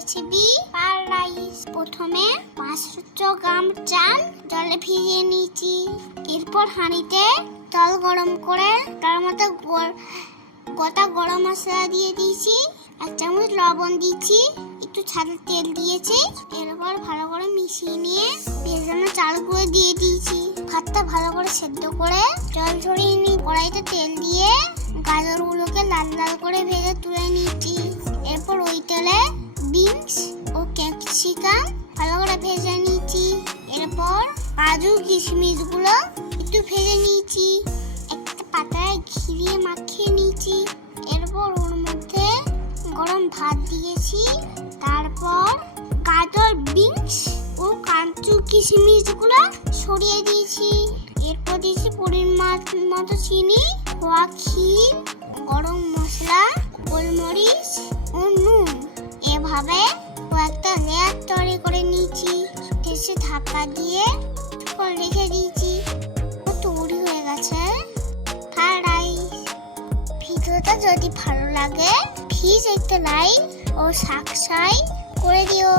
Recipe fried rice. প্রথমে 500 গ্রাম চাল জলে ভিজিয়ে নিয়েছি। এরপর হাঁড়িতে জল গরম করে তার মধ্যে গোটা গরম মশলা দিয়ে দিয়েছি, 1 চামচ লবণ দিয়েছি, একটু সাদা তেল দিয়েছি। এরপর ভালো করে মিশিয়ে নিয়ে ভেজানো চালগুলো দিয়ে দিয়েছি। ভাতটা ভালো করে সেদ্ধ করে জল ঝরিয়ে নিয়ে কড়াইতে তেল দিয়ে গাজরগুলোকে লাল লাল করে ভেজে তুলে নিয়েছি। এরপর ওই তেলে বিনস ও ক্যাপসিকাম ভালো করে ভেজে নিয়েছি। এরপর কাজু কিশমিশগুলো একটু ভেজে নিয়েছি, একটা পাতায় ঘি দিয়ে মাখিয়ে নিয়েছি। এরপর ওর মধ্যে গরম ভাত দিয়েছি। তারপর গাজর, বিনস ও কাজু কিশমিশগুলো ছড়িয়ে দিয়েছি। এরপর দিয়েছি পরিমাণ মতো চিনি, খোয়া ক্ষীর, গরম মশলা, গোলমরিচ ও নুন। এভাবে কয়েকটা লেয়ার তৈরি করে নিয়েছি। শেষে ঢাকা দিয়ে রেখে দিয়েছি। তৈরি হয়ে গেছে ফ্রাইড রাইস। ভিডিওটা যদি ভালো লাগে প্লিজ একটা লাইক ও সাবস্ক্রাইব করে দিও।